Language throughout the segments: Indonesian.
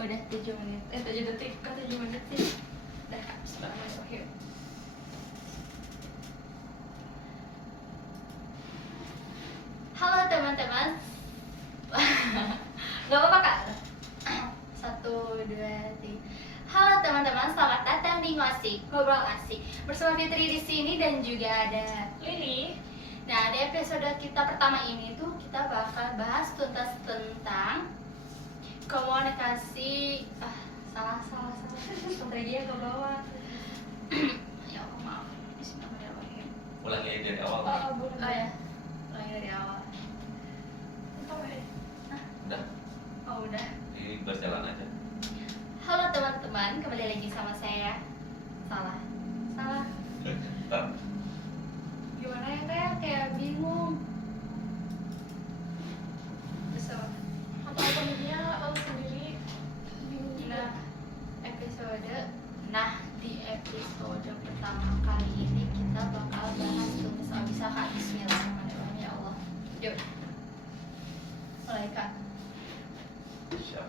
Udah 7 menit, 7 detik, kok 7 menit sih? Udah, bismillahirrahmanirrahim. Halo teman-teman. Gak apa-apa kak? 1, 2, 3. Halo teman-teman, selamat datang di Ngosik, Ngobrol Asik. Bersama Fitri di sini dan juga ada Lili. Nah, di episode kita pertama ini tuh kita bakal bahas tuntas tentang komunikasi. Salah. Strategi ke bawah. Ya Allah, maaf. Bismillahirrahmanirrahim. Ulangi dari awal. Oh ya, ulangi dari awal. Udah, Oh udah. ini berjalan aja. Halo teman-teman, kembali lagi sama saya. Salah. Ntar, Gimana ya kayak bingung. Bisa. Atau komedinya lo sendiri bingung juga. Di episode pertama kali ini kita bakal bahas tuntas. Bisa kak, bismillahirrahmanirrahim, ya Allah. Yuk. Mulai kak. siap.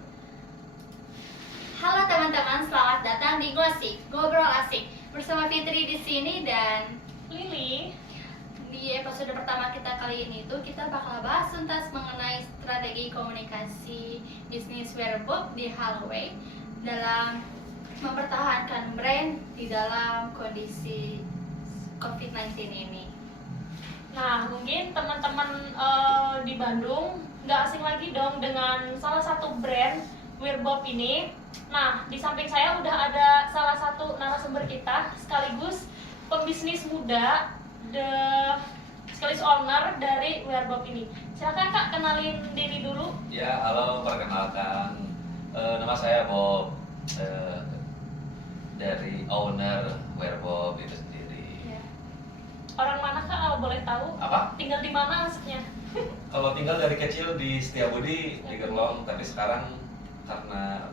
Halo teman-teman, selamat datang di Ngosik, Ngobrol Asik. Bersama Fitri di sini dan Lili. di episode pertama kita kali ini tuh kita bakal bahas tuntas mengenai strategi komunikasi bisnis wearable di Hallway dalam mempertahankan brand di dalam kondisi COVID-19 ini. Nah, mungkin teman-teman di Bandung nggak asing lagi dong dengan salah satu brand Wearbob ini. Nah, di samping saya udah ada salah satu narasumber kita sekaligus pembisnis muda, sekaligus owner dari Wearbob ini. Silakan Kak, kenalin diri dulu. Ya, halo, perkenalkan. Nama saya Bob, dari owner Wearbob itu sendiri. Ya. Orang mana Kak, kalau boleh tahu? Apa? Tinggal di mana maksudnya? Kalau tinggal dari kecil di Setiabudi, di Gerlong, tapi sekarang karena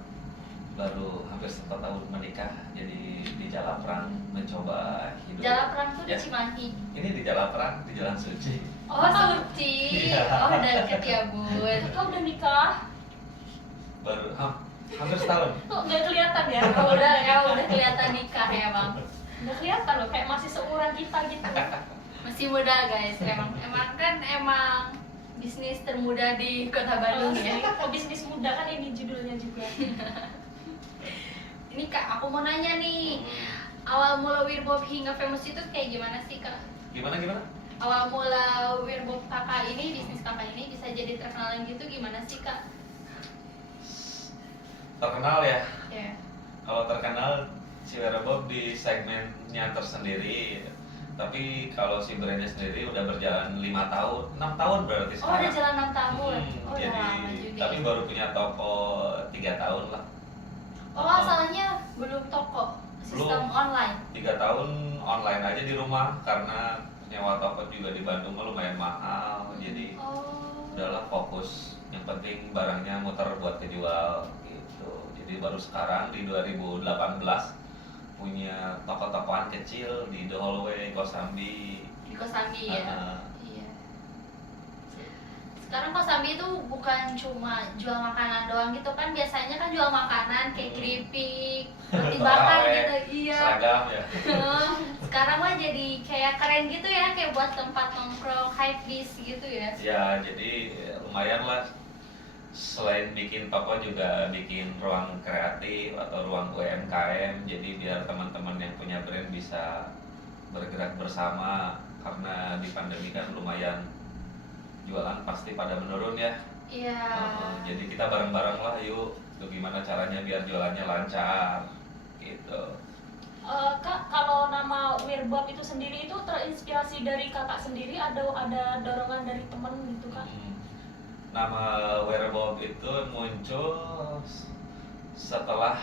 baru hampir 1 tahun menikah, jadi di Jalaprang mencoba hidup. Jalaprang tuh di Ya. Cimahi. Ini di Jalaprang, di Jalan Suci. Oh, Suci. Iya. Oh, deket ya, Bun. Kak udah nikah? Baru hampir setahun. Kok nggak kelihatan ya? Oh, udah kelihatan nikah ya, Bang. Nggak kelihatan loh, kayak masih seumuran kita gitu. Masih muda, guys. Emang bisnis termuda di Kota Bandung ya. Bisnis muda kan ini judulnya juga. Ini Kak, aku mau nanya nih. Awal mula Wearbob hingga famous itu kayak gimana sih, Kak? Gimana? Awal mula Wearbob kakak ini, bisnis kakak ini bisa jadi terkenalan gitu gimana sih, Kak? Terkenal ya. Ya. Kalau terkenal si Wearbob di segmennya tersendiri. Tapi kalau si brandnya sendiri udah berjalan 5 tahun, 6 tahun berarti Oh, sekarang. udah jalan 6 tahun. Oh, udah jadi, lama juga. tapi ya. baru punya toko 3 tahun lah. Oh, asalnya belum toko, sistem Belum. online. 3 tahun online aja di rumah karena nyewa toko juga di Bandung lumayan mahal. Jadi Oh. udahlah fokus. Yang penting barangnya muter buat kejual gitu. Jadi baru sekarang di 2018 punya toko-tokoan kecil di The Hallway, Kosambi. Di Kosambi ya. Ah. Iya. Sekarang Kosambi itu bukan cuma jual makanan doang gitu kan, biasanya kan jual makanan kayak keripik, roti bakar Taraweh, gitu. Iya. Seragam ya. Sekarang mah jadi kayak keren gitu ya, kayak buat tempat nongkrong hype bis gitu ya. Ya, jadi lumayan lah. Selain bikin toko juga bikin ruang kreatif atau ruang UMKM. Jadi biar teman-teman yang punya brand bisa bergerak bersama karena di pandemi kan lumayan jualan pasti pada menurun ya. Iya. Jadi kita bareng-bareng lah yuk. Gimana caranya biar jualannya lancar gitu. Kak, kalau nama Wearbob itu sendiri itu terinspirasi dari kakak sendiri, ada dorongan dari teman gitu Kak? Nama Wearbob itu muncul setelah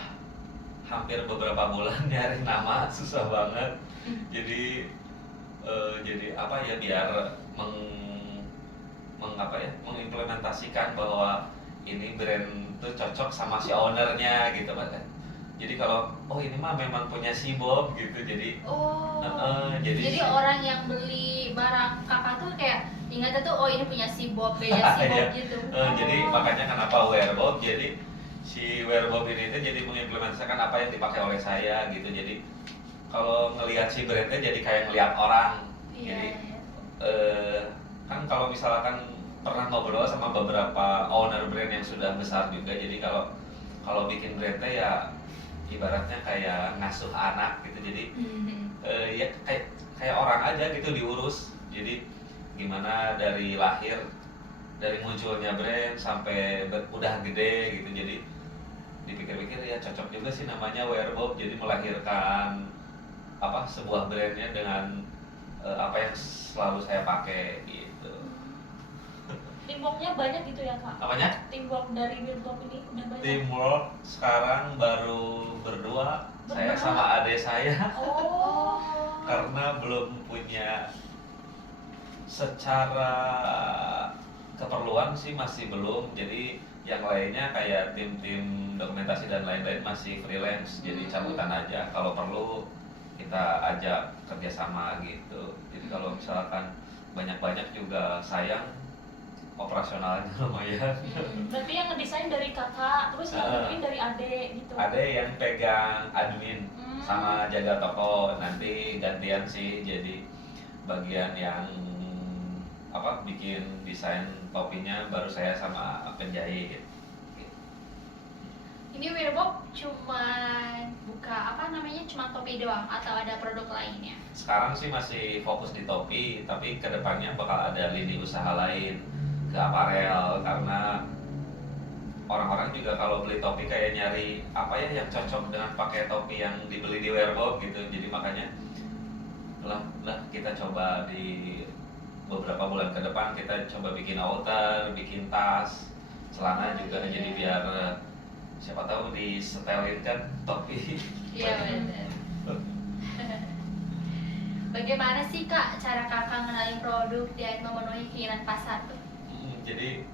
hampir beberapa bulan nyari nama susah banget. Jadi apa ya, biar mengimplementasikan bahwa ini brand itu cocok sama si ownernya gitu kan. Jadi kalau ini mah memang punya si Bob gitu. Jadi jadi orang yang beli barang kakak tuh kayak ingatnya tuh ini punya si Bob, beda si Bob gitu. Jadi makanya kenapa Wearbob, jadi si Wearbob ini tuh jadi mengimplementasikan apa yang dipakai oleh saya gitu. Jadi kalau ngelihat si brandnya jadi kayak ngelihat orang. Iya, Jadi iya. kan kalau misalkan pernah ngobrol sama beberapa owner brand yang sudah besar juga, jadi kalau bikin brandnya ya ibaratnya kayak ngasuh anak gitu. Jadi ya kayak orang aja gitu diurus. Jadi gimana dari lahir, dari munculnya brand sampai udah gede gitu. Jadi dipikir-pikir ya cocok juga sih namanya Wearbob, jadi melahirkan apa sebuah brandnya dengan apa yang selalu saya pakai gitu. Teamworknya banyak gitu ya kak? Apanya? Teamwork dari Wearbob ini udah banyak. Teamwork sekarang baru berdua, saya Berdua? sama adik saya. Oh. Karena belum punya secara keperluan sih masih belum. Jadi yang lainnya kayak tim-tim dokumentasi dan lain-lain masih freelance, jadi cabutan aja. Kalau perlu kita ajak kerjasama gitu. Jadi kalau misalkan banyak-banyak juga sayang, operasionalnya lumayan. Berarti yang ngedesain dari kakak, terus yang admin dari adek gitu. Ada yang pegang admin Hmm. sama jaga toko, nanti gantian sih jadi bagian yang apa bikin desain topinya baru saya sama penjahit. Ini Wearbob cuma buka apa namanya cuma topi doang atau ada produk lainnya? Sekarang sih masih fokus di topi, tapi kedepannya bakal ada lini usaha lain ke aparel, karena orang-orang juga kalau beli topi kayak nyari apa ya yang cocok dengan pakai topi yang dibeli di Wearbob gitu. Jadi makanya lah kita coba di beberapa bulan ke depan kita coba bikin outer, bikin tas, celana juga. Iya. Jadi biar siapa tahu disetelin kan topi. Iya benar. Bagaimana sih kak cara kakak ngenalin produk dan memenuhi keinginan pasar tuh? Jadi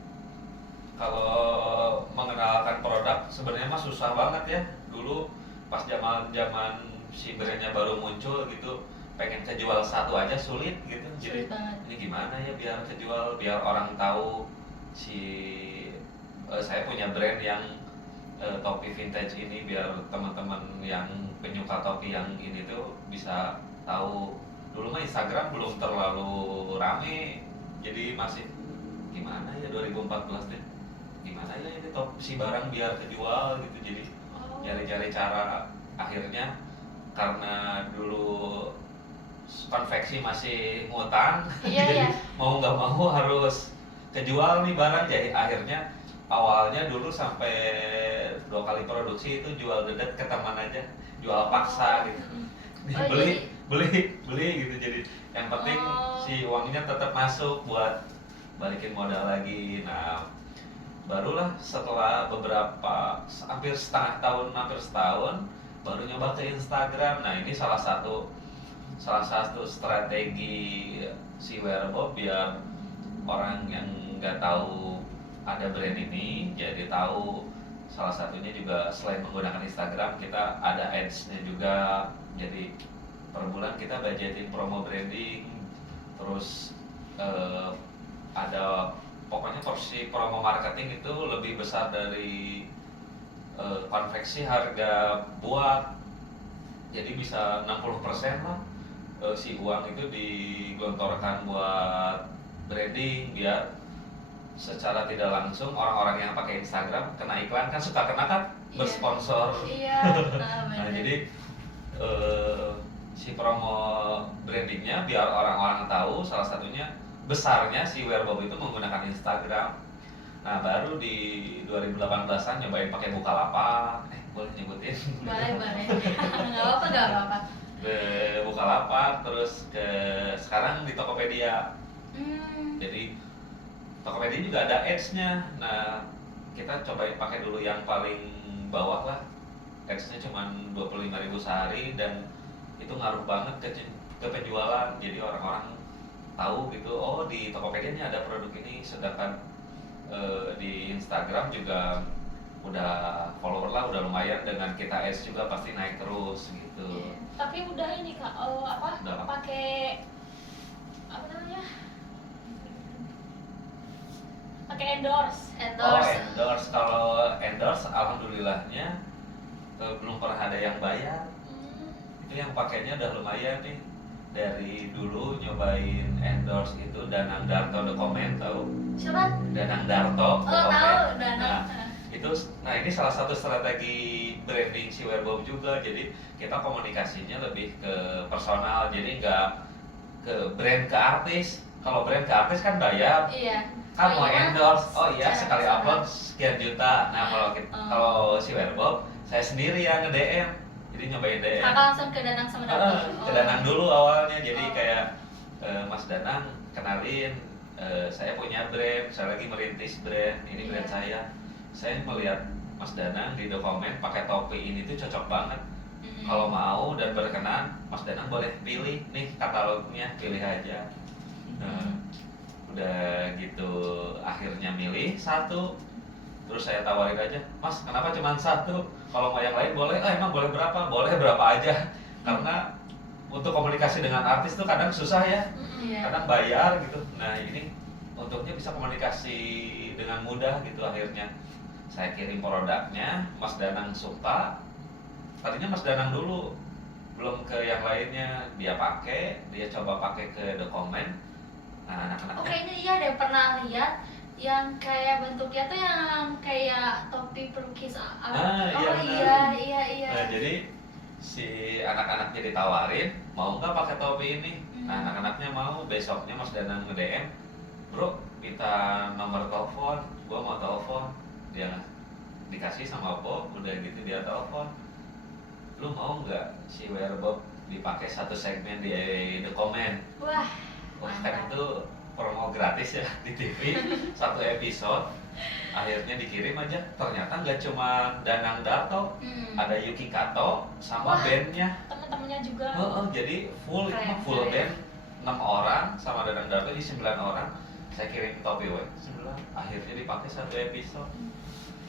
kalau mengenalkan produk sebenarnya mah susah banget ya. Dulu pas zaman si brandnya baru muncul gitu, pengen kejual satu aja sulit gitu. Jadi Sulit banget. ini gimana ya biar kejual, biar orang tahu saya punya brand yang topi vintage ini, biar teman-teman yang penyuka topi yang ini tuh bisa tahu. Dulu mah Instagram belum terlalu rame, jadi masih gimana ya 2014 deh, gimana ya ini si barang biar kejual gitu. Jadi cari-cari cara, akhirnya karena dulu konveksi masih ngutang, Iya, jadi iya. mau nggak mau harus kejual nih barang. Jadi akhirnya awalnya dulu sampai 2 kali produksi itu jual dedet ke teman aja, jual paksa gitu. Oh, beli gitu. Jadi yang penting Oh. si uangnya tetap masuk buat balikin modal lagi. Nah barulah setelah beberapa hampir setahun baru nyoba ke Instagram. Nah ini salah satu strategi si Wearbob biar orang yang nggak tahu ada brand ini jadi tahu. Salah satunya juga selain menggunakan Instagram, kita ada ads-nya juga. Jadi per bulan kita budgetin promo branding, terus ada pokoknya porsi promo marketing itu lebih besar dari konveksi harga buat. Jadi bisa 60% lah si uang itu digelontorkan buat branding, biar secara tidak langsung orang-orang yang pakai Instagram kena iklan, kan suka kena kan Iya. bersponsor. Iya, Nah benar. jadi si promo brandingnya biar orang-orang tahu, salah satunya besarnya si Wearbob itu menggunakan Instagram. Nah baru di 2018an nyobain pakai Bukalapak. Boleh nyebutin? Boleh. Nggak apa-apa. Ke Bukalapak, terus ke sekarang di Tokopedia. Jadi Tokopedia juga ada ads-nya. Nah kita cobain pakai dulu yang paling bawah lah. Ads-nya cuma 25.000 sehari dan itu ngaruh banget ke penjualan. Jadi orang-orang tahu gitu, oh di Tokopedia ini ada produk ini. Sedangkan di Instagram juga udah follower lah, udah lumayan. Dengan kita ads juga pasti naik terus gitu. Tapi udah ini kak, Udah apa? pakai apa namanya? Pakai ke endorse. Endorse. Kalau endorse alhamdulillahnya belum pernah ada yang bayar. Itu yang pakainya udah lumayan nih. Dari dulu nyobain endorse itu Danang Darto The Comment, tahu? Siapa? Danang Darto The Oh, Comment. tahu, Danang. Nah ini salah satu strategi branding si Werebob juga. Jadi kita komunikasinya lebih ke personal, jadi nggak ke brand ke artis. Kalau brand ke artis kan bayar, Iya. kan mau iya. endorse, oh iya Secara sekali personal. upload sekian juta. Nah kalau si Werebob, saya sendiri yang nge-DM, jadi nyobain DM. Kakak langsung ke Danang sama Danang. Ke Danang dulu awalnya, jadi kayak Mas Danang kenalin, saya punya brand, saya lagi merintis brand, ini brand saya melihat Mas Danang di dokumen pakai topi ini tuh cocok banget. Kalau mau dan berkenan, Mas Danang boleh pilih nih katalognya, pilih aja. Nah, udah gitu akhirnya milih satu, terus saya tawarin aja, Mas kenapa cuma satu? Kalau mau yang lain boleh, emang boleh berapa? Boleh berapa aja. Karena untuk komunikasi dengan artis tuh kadang susah ya, Iya. kadang bayar gitu. Nah ini untuknya bisa komunikasi dengan mudah gitu. Akhirnya saya kirim produknya, Mas Danang suka. Tadinya Mas Danang dulu, belum ke yang lainnya. Dia pakai, dia coba pakai ke dokumen. Nah anak-anaknya Kayaknya iya deh pernah lihat yang kayak bentuknya tuh yang kayak topi pelukis alam. iya, Iya. Nah jadi si anak-anaknya ditawarin, mau nggak pakai topi ini? Nah anak-anaknya mau. Besoknya Mas Danang nge-DM, bro minta nomor telepon, gua mau telepon. Dia dikasih sama Bob, udah gitu dia telepon, lu mau nggak si Werebob dipakai satu segmen di The Comment? Wah, Kan itu promo gratis ya di TV, satu episode. Akhirnya dikirim aja, ternyata nggak cuma Danang Darto, ada Yuki Kato sama bandnya. Teman-temannya juga. Jadi full band 6 orang sama Danang Darto jadi 9 orang. Saya kirim topi 9, akhirnya dipakai satu episode.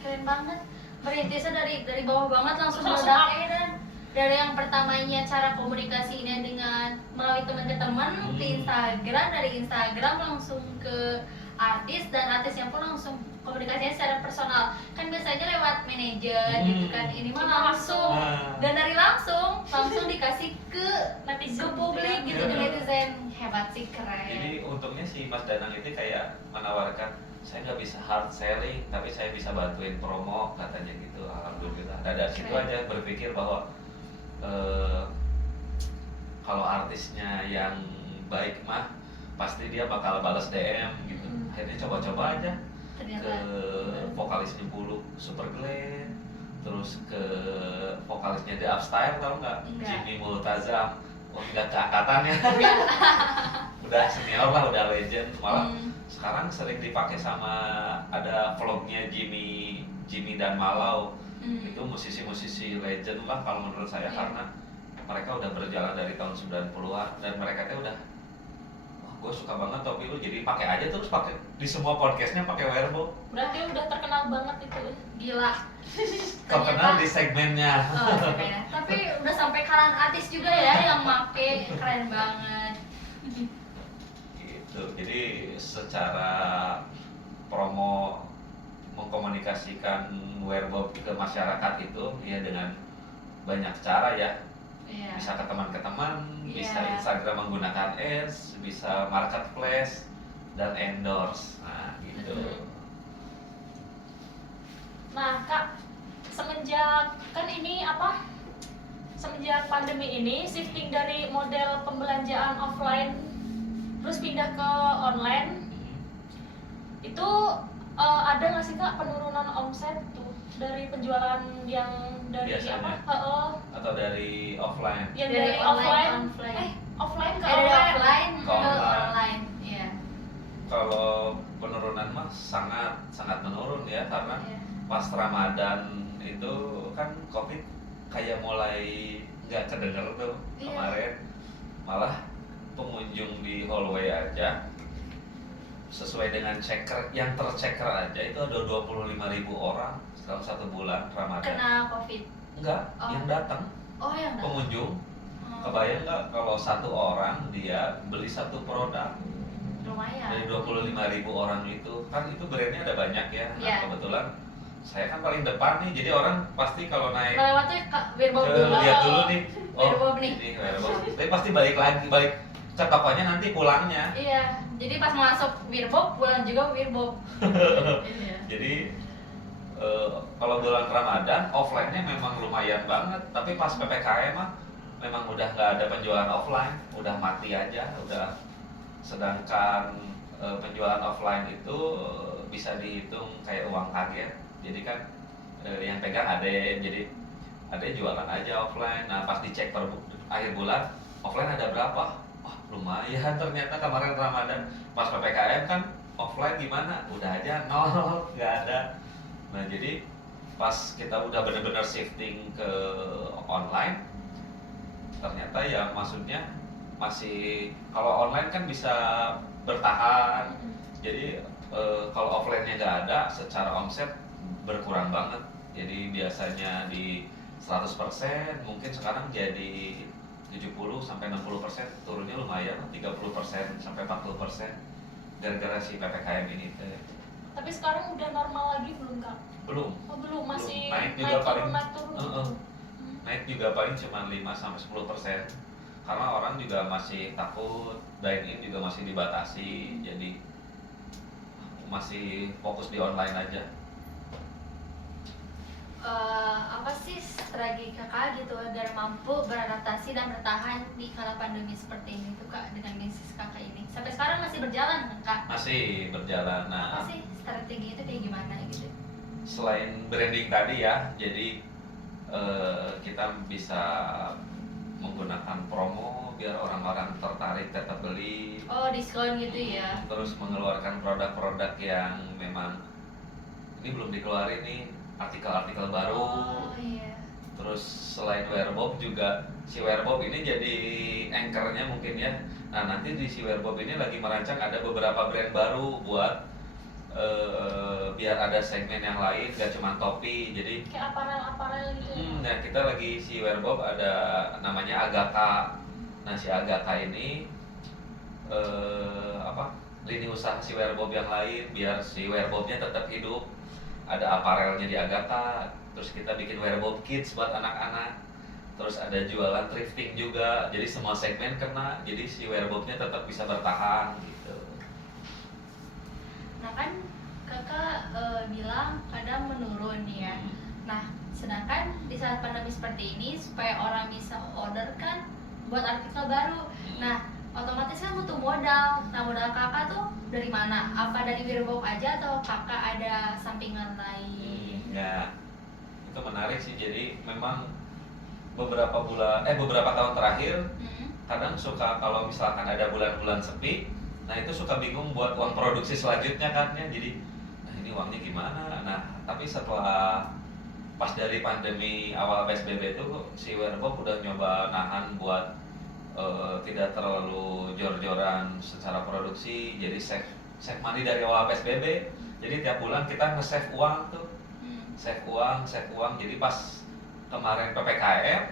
keren banget. Merintisnya dari bawah banget langsung Langsung meledaknya dan dari yang pertamanya cara komunikasinya dengan melalui teman ke teman di Instagram, dari Instagram langsung ke artis dan artisnya pun langsung komunikasinya secara personal. Kan biasanya lewat manajer gitu kan. Ini mah langsung dan dari langsung dikasih ke Netizen publik gitu, ke Iya. netizen. Hebat sih, keren. Jadi untungnya si Mas Danang itu kayak menawarkan, saya nggak bisa hard selling, tapi saya bisa bantuin promo, katanya gitu. Alhamdulillah. Nah dari situ Keren. aja berpikir bahwa kalau artisnya yang baik mah pasti dia bakal balas DM gitu. Akhirnya coba-coba aja Ternyata ke vokalisnya Bulu Super Glenn, terus ke vokalisnya The Upstyle, tau nggak? Enggak. Jimmy Multazam. Nggak keangkatannya. Udah senior lah, udah legend. Malah sekarang sering dipakai sama ada vlognya Jimmy dan Malau. Itu musisi-musisi legend lah kalau menurut saya, karena mereka udah berjalan dari tahun 90-an dan mereka tuh udah, wah gue suka banget topi lu, jadi pakai aja terus, pakai di semua podcastnya pakai Werebob. Berarti udah terkenal banget itu. gila. Terkenal di segmennya. Segmennya. Tapi udah sampai kalangan artis juga ya yang make, keren banget. Gitu. Jadi secara promo mengkomunikasikan Werebob ke masyarakat itu ya dengan banyak cara ya. Iya. Bisa ke teman-teman, bisa Iya. Instagram menggunakan ads, bisa marketplace dan endorse. Nah, gitu. Nah, Kak, semenjak pandemi ini shifting dari model pembelanjaan offline terus pindah ke online, itu ada nggak sih Kak penurunan omset tuh dari penjualan yang dari Biasanya. Atau dari offline. yang Dari dari online, offline ke dari online. offline Ke ke online. online. Iya. Kalau penurunan mah sangat menurun ya, karena Iya. pas Ramadan itu kan Covid kayak mulai nggak kedenger tuh. Iya. Kemarin malah pengunjung di hallway aja sesuai dengan checker, yang terceker aja itu ada 25.000 orang dalam 1 bulan Ramadan. Kena COVID. Enggak, Oh. yang datang Oh, yang datang. pengunjung. Hmm, Kebayang nggak kalau 1 orang dia beli 1 produk lumayan. dari 25.000 5.000 orang itu kan itu brandnya ada banyak ya. Nah, Iya. kebetulan saya kan paling depan nih, jadi orang pasti kalau naik Melewati Wirbob ke dulu. lihat dulu nih, Wirbob nih. ini Wirbob. Tapi pasti balik ke tokonya nanti pulangnya. Iya, jadi pas masuk Wirbob, pulang juga Wirbob. Iya. Jadi kalau bulan Ramadan offline-nya memang lumayan banget, tapi pas PPKM mah memang udah nggak ada penjualan offline, udah mati aja, udah. Sedangkan penjualan offline itu bisa dihitung kayak uang kaget. Jadi kan yang pegang ade, jadi ade jualan aja offline. Nah pas dicek per akhir bulan offline ada berapa? Wah lumayan ternyata kemarin Ramadan. Pas PPKM kan offline gimana? Udah aja nol, nggak ada. Nah jadi pas kita udah bener-bener shifting ke online, ternyata ya maksudnya masih kalau online kan bisa bertahan. Jadi kalau offline-nya nggak ada, secara omset berkurang banget. Jadi biasanya di 100% mungkin sekarang jadi 70 sampai 60%, turunnya lumayan 30% sampai 40% gara-gara si PPKM ini teh. Tapi sekarang udah normal lagi belum Kak? Belum. Oh belum, masih Naik juga paling naik turun gitu. naik juga paling cuma 5 sampai 10%. Karena orang juga masih takut, dine in juga masih dibatasi, jadi masih fokus di online aja. Apa sih strategi kakak gitu agar mampu beradaptasi dan bertahan di kala pandemi seperti ini tuh kak dengan bisnis kakak ini sampai sekarang masih berjalan kan kak? Masih berjalan. Nah, Apa sih strategi itu kayak gimana gitu? selain branding tadi ya, jadi kita bisa menggunakan promo biar orang-orang tertarik tetap beli. Oh diskon gitu ya? Terus mengeluarkan produk-produk yang memang ini belum dikeluarin nih, artikel-artikel baru. Oh iya. Terus selain Wirebob juga si Wirebob ini jadi anchornya mungkin ya. Nah nanti di si Wirebob ini lagi merancang ada beberapa brand baru buat biar ada segmen yang lain, gak cuma topi. Jadi Kayak aparel gitu ya. nah kita lagi si Wirebob ada namanya Agaka. Nah si Agaka ini lini usaha si Wirebob yang lain biar si Wirebobnya tetap hidup. Ada aparelnya di Agaka, terus kita bikin Wirebob Kids buat anak-anak, terus ada jualan thrifting juga, jadi semua segmen kena, jadi si Wirebobnya tetap bisa bertahan gitu. Nah kan kakak bilang kadang menurun ya. Nah sedangkan di saat pandemi seperti ini supaya orang bisa order kan buat artikel baru. Nah otomatis kan butuh modal. Nah modal kakak tuh dari mana? Apa dari Wirebob aja atau kakak ada sampingan lain? Ya itu menarik sih, jadi memang beberapa tahun terakhir kadang suka kalau misalkan ada bulan-bulan sepi, nah itu suka bingung buat uang produksi selanjutnya kan ya. Jadi nah ini uangnya gimana. Nah tapi setelah pas dari pandemi awal PSBB itu si Wirebob udah nyoba nahan buat tidak terlalu jor-joran secara produksi, jadi save money dari awal PSBB. Jadi tiap bulan kita nge-save uang tuh, save uang. Jadi pas kemarin PPKM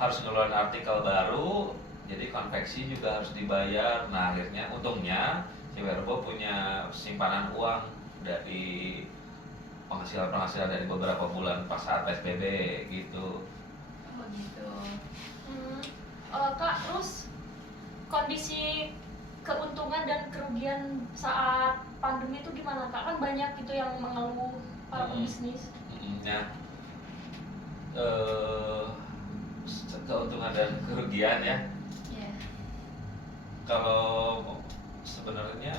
harus ngeluarin artikel baru, jadi konveksi juga harus dibayar. Nah akhirnya untungnya si Wirebob punya simpanan uang dari penghasilan dari beberapa bulan pas saat PSBB gitu. Oh gitu. Kak, terus kondisi keuntungan dan kerugian saat pandemi itu gimana Kak? Kan banyak gitu yang mengeluh para pebisnis. Ya, keuntungan dan kerugian ya. Iya. Kalau sebenarnya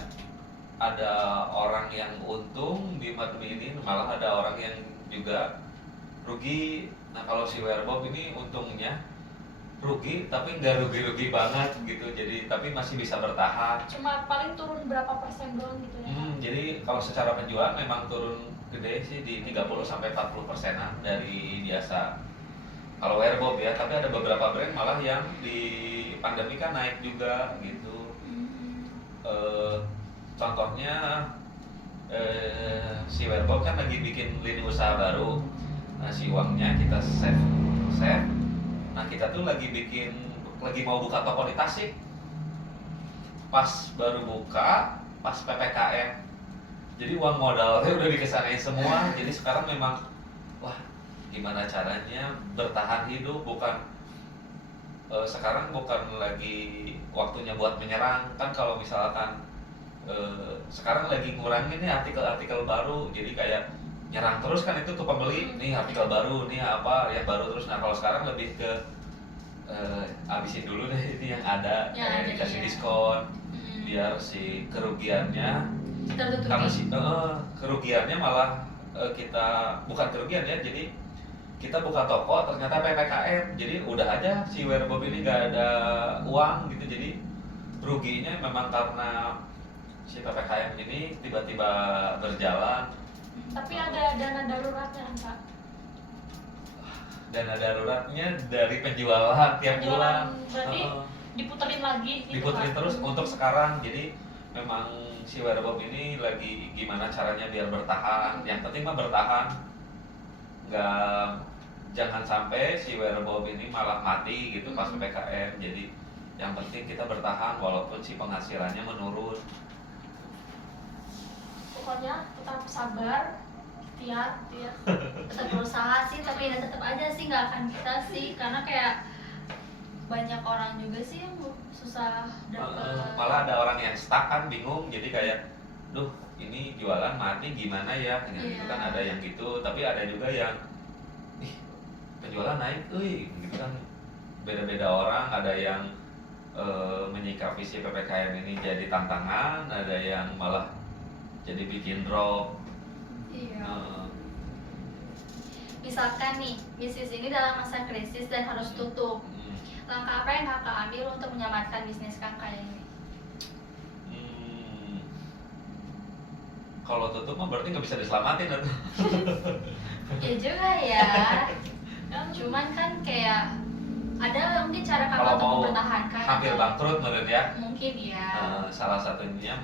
ada orang yang untung di pandemi ini, malah ada orang yang juga rugi. Nah kalau si Wirebob ini untungnya rugi tapi nggak rugi-rugi banget gitu, jadi tapi masih bisa bertahan. Cuma paling turun berapa persen doang gitu ya Kak? Jadi kalau secara penjualan memang turun gede sih di 30-40%an dari biasa kalau Wirebob ya, tapi ada beberapa brand malah yang di pandemi kan naik juga gitu. Contohnya si Wirebob kan lagi bikin lini usaha baru. Nah si uangnya kita save. Nah kita tuh lagi mau buka toko di Tasik. Pas baru buka pas PPKM. Jadi uang modalnya udah dikesanain semua. Jadi sekarang memang wah gimana caranya bertahan hidup, bukan sekarang bukan lagi waktunya buat menyerang kan. Kalau misalkan sekarang lagi ngurangin nih artikel-artikel baru, jadi kayak nyerang terus kan itu tuh pembeli, nih artikel baru, nih apa yang baru terus. Nah kalau sekarang lebih ke abisin dulu deh ini yang ada, Yang kayak ada, dikasih iya. diskon biar si kerugiannya, karena si kerugiannya malah kita bukan kerugian ya, jadi kita buka toko ternyata PPKM, jadi udah aja si Werbob ini gak ada uang gitu. Jadi ruginya memang karena si PPKM ini tiba-tiba berjalan. Tapi ada dana daruratnya kan Kak? Dana daruratnya dari penjualan tiap bulan. Berarti diputerin lagi gitu Diputerin kan? terus untuk sekarang. Jadi memang si Werbob ini lagi gimana caranya biar bertahan. Yang penting mah bertahan. Jangan sampai si Werbob ini malah mati gitu pas PPKM. Jadi yang penting kita bertahan walaupun si penghasilannya menurun. Pokoknya tetap sabar, ikhtiar. Tetap berusaha sih, tapi ya tetap aja sih nggak akan bisa sih, karena kayak banyak orang juga sih yang susah dapet. Malah ada orang yang stuck kan, bingung, jadi kayak duh ini jualan mati gimana ya gitu kan. Ada yang gitu, tapi ada juga yang ih penjualan naik gitu kan. Beda-beda orang, ada yang menyikapi si PPKM ini jadi tantangan, ada yang malah jadi bikin drop. Misalkan nih, bisnis ini dalam masa krisis dan harus tutup. Langkah apa yang kakak ambil untuk menyelamatkan bisnis kakak ini? Kalau tutup mah berarti nggak bisa diselamatin atau? Ya juga ya. Cuman kan kayak ada mungkin cara kakak Kalau untuk mau mempertahankan. hampir atau- bangkrut menurut ya. Mungkin ya. Salah satunya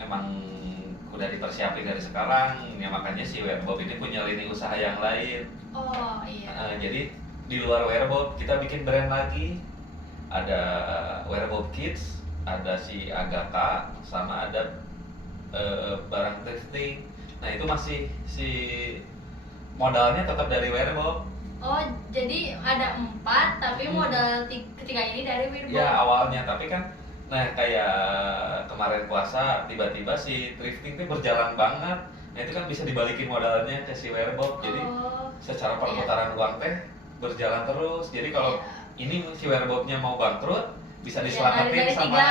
memang udah dipersiapin dari sekarang ya, makanya si Werbob ini punya lini usaha yang lain. Oh iya. Jadi di luar Werbob kita bikin brand lagi, ada Werbob Kids, ada si Agatha, sama ada barang thrifting. Nah itu masih si modalnya tetap dari Werbob. Oh jadi ada 4 tapi modal ketiga ini dari Wirbo. Ya awalnya, tapi kan nah kayak kemarin puasa tiba-tiba si thrifting itu berjalan banget. Nah itu kan bisa dibalikin modalnya ke si Werbob. Jadi secara perputaran uang teh berjalan terus. Jadi kalau ini si Werbobnya mau bangkrut bisa diselamatin dari sama tiga.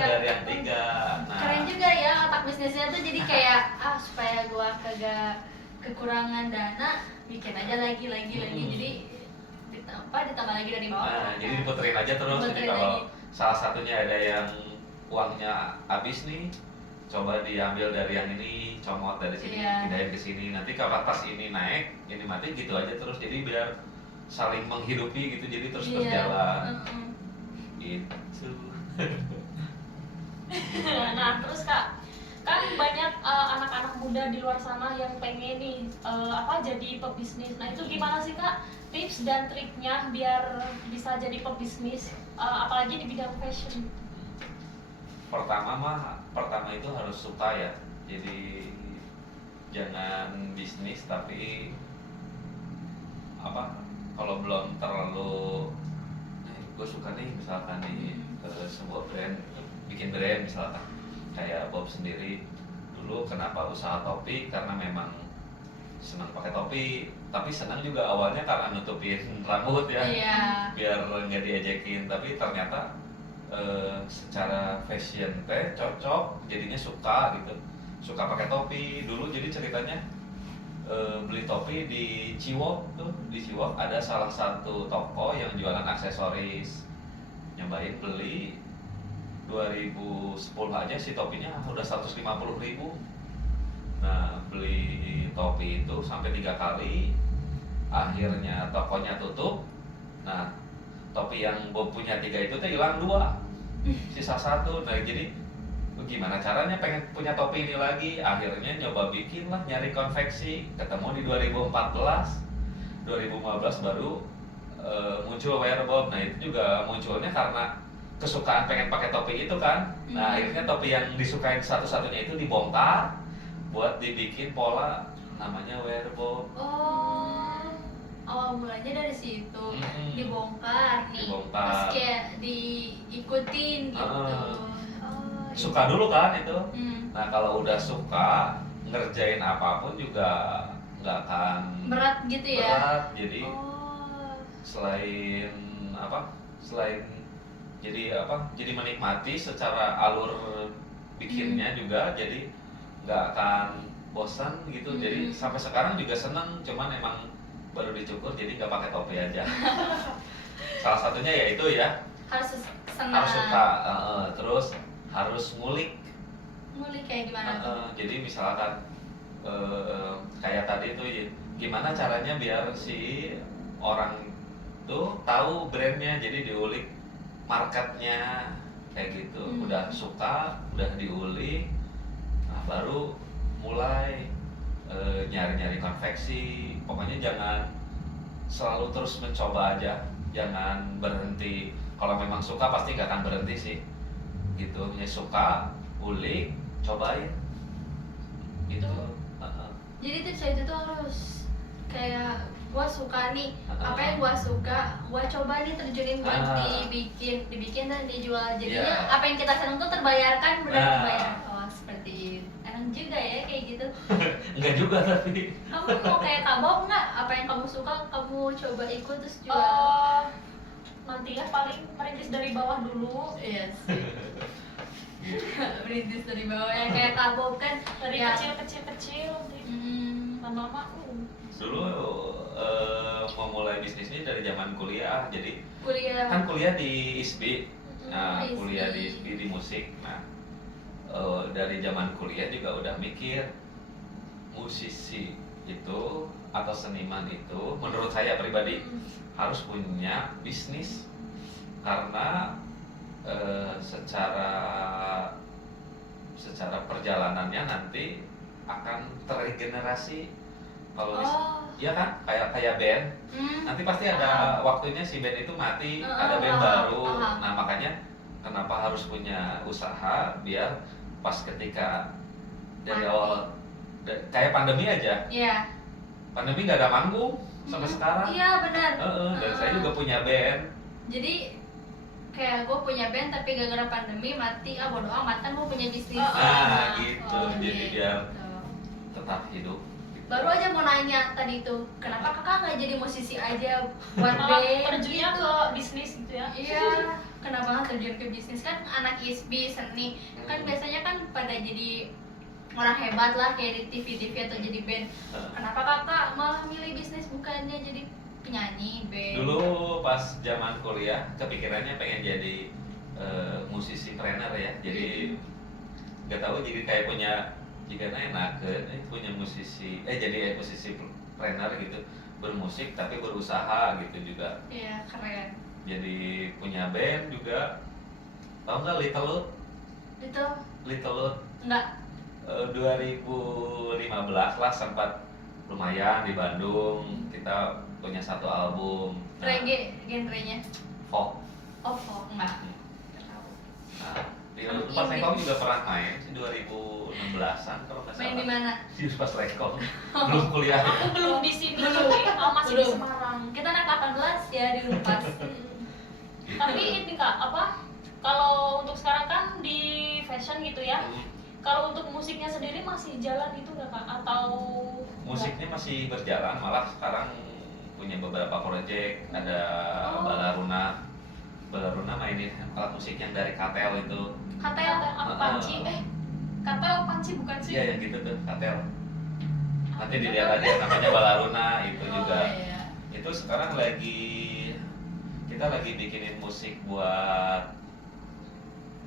dari yang 3. Nah, Keren juga ya otak bisnisnya tuh, jadi kayak supaya gua kagak kekurangan dana, bikin aja lagi jadi ditambah lagi dari bawah. nah, jadi diputerin aja terus. Jadi Diputerin kalau lagi. salah satunya ada yang uangnya habis nih, coba diambil dari yang ini, comot dari sini, pindahin ke sini. Nanti kalau pas ini naik, ini mati gitu aja terus. Jadi biar saling menghidupi gitu, jadi terus berjalan. Gitu. Nah terus Kak, kan banyak anak-anak muda di luar sana yang pengen nih jadi pebisnis. Nah itu gimana sih Kak tips dan triknya biar bisa jadi pebisnis, apalagi di bidang fashion? Pertama itu harus suka ya. Jadi jangan bisnis tapi kalau belum terlalu gue suka nih misalkan di sebuah brand, bikin brand misalkan kayak Bob sendiri dulu kenapa usaha topi, karena memang senang pakai topi, tapi senang juga awalnya karena nutupin rambut ya, biar nggak diejekin. Tapi ternyata secara fashion teh cocok, jadinya suka gitu, suka pakai topi dulu. Jadi ceritanya beli topi di Ciwok tuh, di Ciwok ada salah satu toko yang jualan aksesoris, nyobain beli 2010 aja si topinya udah 150.000. Nah beli topi itu sampai 3 kali, akhirnya tokonya tutup. Nah topi yang Bob punya 3 itu tuh hilang 2, sisa 1. Nah jadi gimana caranya pengen punya topi ini lagi, akhirnya nyoba bikin lah, nyari konveksi, ketemu di 2014 baru muncul Werbob. Nah itu juga munculnya karena kesukaan pengen pakai topi itu kan. Nah akhirnya topi yang disukain satu-satunya itu dibongkar buat dibikin pola namanya wearbob. Oh, awal mulanya dari situ. Dibongkar nih, Dibongkar. terus kayak diikutin gitu. Oh, Suka dulu kan itu. Hmm. Nah kalau udah suka ngerjain apapun juga nggak akan Berat gitu ya. berat. Jadi Oh. selain jadi menikmati secara alur bikinnya juga, jadi nggak akan bosan gitu. Jadi sampai sekarang juga seneng, cuman emang baru dicukur jadi nggak pakai topi aja. Salah satunya ya itu ya, Harus senang. harus suka, terus harus ngulik. Ngulik kayak gimana tuh? Jadi misalkan kayak tadi tuh gimana caranya biar si orang tuh tahu brandnya, jadi diulik marketnya kayak gitu. Udah suka, udah diulik, nah baru mulai nyari-nyari konveksi. Pokoknya jangan selalu terus mencoba aja, jangan berhenti. Kalau memang suka pasti gak akan berhenti sih gitu. Ya suka, ulik, cobain gitu. Jadi tips itu tuh harus kayak gua suka nih, apa yang gua suka, gua coba nih terjunin buat dibikin dan dijual. Jadinya apa yang kita seneng tuh terbayarkan, benar terbayar. Oh seperti itu. Enak juga ya kayak gitu. Enggak juga tapi. Kamu mau kayak Kabob nggak? Apa yang kamu suka kamu coba ikut terus jual? Nanti ya paling merintis dari bawah dulu. Iya sih. Merintis dari bawah ya kayak Kabob kan Dari ya. kecil lama-lama Dulu mau mulai bisnisnya dari zaman kuliah. Jadi Kuliah. kan kuliah di ISBI. Nah, ISBI. kuliah di ISBI di musik. Nah, dari zaman kuliah juga udah mikir musisi itu atau seniman itu menurut saya pribadi harus punya bisnis, karena secara perjalanannya nanti akan terregenerasi. Kalau ya kan kayak band, nanti pasti ada waktunya si band itu mati, ada band baru. Nah makanya kenapa harus punya usaha, biar pas ketika dari awal kayak pandemi aja. Iya. Pandemi nggak ada manggung sampai sekarang. Iya benar. Dan saya juga punya band. Jadi kayak gue punya band tapi gara-gara pandemi mati, bodo amat kan gue punya bisnis. Gitu. Jadi biar tetap hidup. Baru aja mau nanya tadi tuh, kenapa kakak nggak jadi musisi aja buat malah band terjunnya gitu? ke bisnis gitu ya. Iya, kenapa nggak terjun ke bisnis? Kan anak ISBI seni kan biasanya kan pada jadi orang hebat lah kayak di TV atau jadi band. Kenapa kakak malah milih bisnis bukannya jadi penyanyi band? Dulu pas zaman kuliah kepikirannya pengen jadi musisi trainer ya. Jadi nggak tahu, jadi kayak punya jika enak punya musisi jadi musisi trainer gitu, bermusik tapi berusaha gitu juga. Iya keren. Jadi punya band juga. Tahu nggak Little Loot? Little Loot Enggak. 2015 lah sempat lumayan di Bandung. Kita punya satu album. Reggae genrenya? Folk. Oh folk enggak. Nah, di Pas Rekom juga pernah main sih 2016-an kalau nggak salah. Main di mana? Di Pas Rekom. Belum kuliah. Aku belum di sini, Belum. masih di Belum. Semarang. Kita anak 18 ya di Unpas. Tapi ini Kak, kalau untuk sekarang kan di fashion gitu ya. Kalau untuk musiknya sendiri masih jalan gitu nggak Kak? Atau Musiknya masih berjalan, malah sekarang punya beberapa project. Ada Balaruna mainin alat musik yang dari Katel itu. Katel apa panci? Katel panci bukan sih? Iya yang gitu tuh, Katel. Nanti dilihat aja namanya Balaruna itu juga. Iya. Itu sekarang kita lagi bikinin musik buat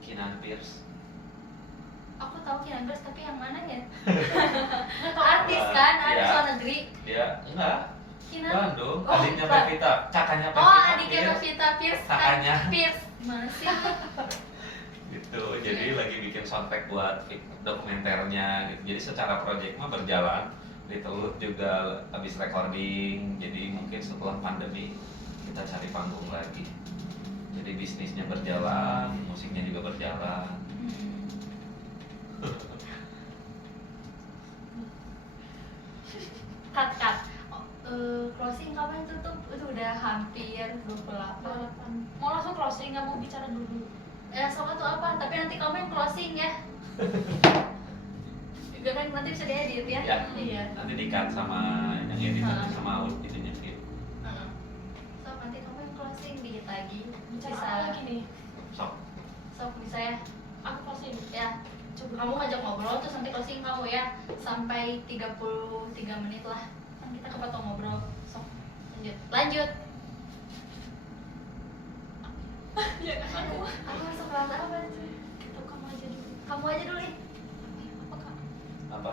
Kinan Pierce. Aku tahu Kinan Pierce tapi yang mana ya? Nggak tahu. Artis kan, artis Iya. luar negeri. Dia enggak, Kinan. Bandung, Oh, adiknya bukan. Pevita, kakaknya Pevita. Oh, adiknya Pierce. Pevita Pierce. Kakaknya. Pierce. Mana sih? Gitu. Jadi lagi bikin soundtrack buat dokumenternya gitu. Jadi secara proyek mah berjalan. Little Loot juga habis recording. Jadi mungkin setelah pandemi kita cari panggung lagi. Jadi bisnisnya berjalan, musiknya juga berjalan. Cut. Closing kapan tutup? Itu udah hampir 28. 28. Mau langsung closing, nggak mau bicara dulu? Soalnya tuh apa? Tapi nanti kamu yang closing ya. Juga kan nanti bisa diedit ya. Ya. Iya. Nanti di-cut sama yang edit sama out itunya gitu. So nanti kamu yang closing dikit lagi. Bicara Bisa. apa lagi nih? Sok. So bisa ya. Aku closing. Ya. Coba kamu ngajak ngobrol terus nanti closing kamu ya sampai 33 menit lah. Kan kita kepotong ngobrol. So lanjut. Ya, aku. Aku harus ngerasa apa sih? Itu kamu aja dulu. Kamu aja dulu nih. Apa kak? Apa?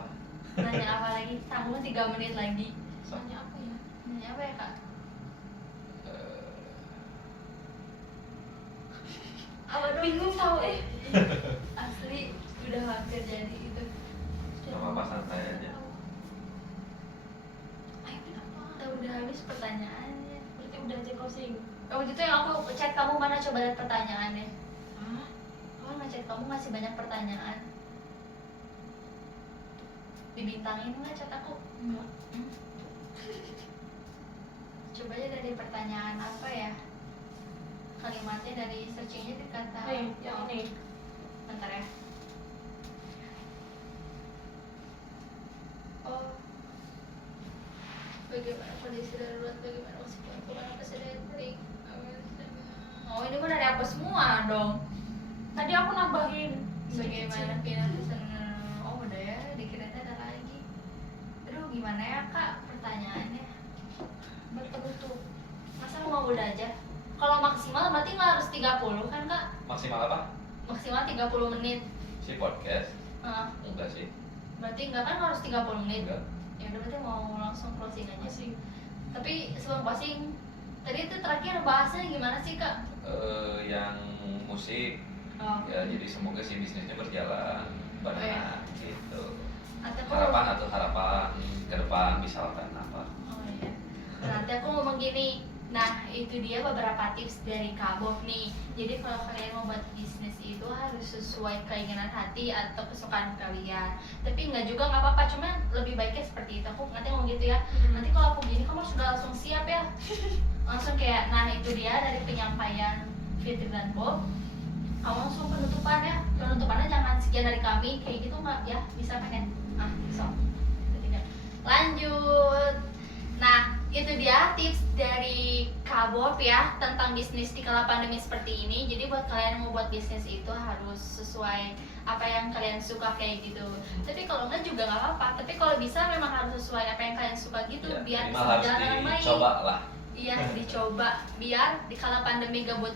Nanya apa lagi? Tanggung 3 menit lagi. Sok. Nanya apa ya? Nanya apa ya kak? Apa dong? Bingung tau Asli udah hampir jadi itu. Gak apa-apa, santai aja. Ayo kenapa? Udah habis pertanyaannya. Berarti udah aja closing. Waktu itu yang aku chat kamu mana coba lihat pertanyaannya. Hah? Aku ngechat kamu ngasih banyak pertanyaan. Dibintangin nggak chat aku? Enggak. Coba aja dari pertanyaan apa ya? Kalimatnya dari searchingnya dikata. Nih, yang ini. Bentar ya. Oh. Bagaimana kondisi darurat? Bagaimana musik kemana presiden? Oh ini mah dari aku semua dong. Tadi aku nambahin. Bagaimana finansial? Oh udah ya, dikirain ada lagi. Aduh gimana ya kak pertanyaannya? Betul-betul. Masa mau udah aja? Kalau maksimal berarti nggak harus 30 kan kak? Maksimal apa? Maksimal 30 menit. Si podcast? Nah, Enggak sih. berarti nggak kan harus 30 menit? Enggak. Ya udah berarti mau langsung closing aja sih. Masih. Tapi sebelum closing, tadi itu terakhir bahasnya gimana sih kak? Yang musik Oh. ya, jadi semoga sih bisnisnya berjalan banyak gitu. Nanti aku Harapan ke depan misalkan apa? Oh iya. Nanti aku ngomong gini. Nah, itu dia beberapa tips dari Kak Bob nih. Jadi kalau kalian mau buat bisnis itu harus sesuai keinginan hati atau kesukaan kalian. Tapi nggak juga nggak apa-apa, cuman lebih baiknya seperti itu. Aku nanti ngomong gitu ya. Nanti kalau aku gini kamu sudah langsung siap ya. Langsung kayak, nah itu dia dari penyampaian Fitri dan Bob. Kamu langsung penutupan ya. Penutupannya jangan sekian dari kami kayak gitu nggak ya? Bisa kan ya? Ah, so. Ketiga. Lanjut. Nah, itu dia tips dari Kak Bob ya tentang bisnis di kala pandemi seperti ini. Jadi buat kalian yang mau buat bisnis itu harus sesuai apa yang kalian suka kayak gitu. Tapi kalau enggak juga nggak apa-apa. Tapi kalau bisa memang harus sesuai apa yang kalian suka gitu Ya, biar minimal bisa harus berjalan dengan baik. dicoba lah. Iya, dicoba biar di kala pandemi gabut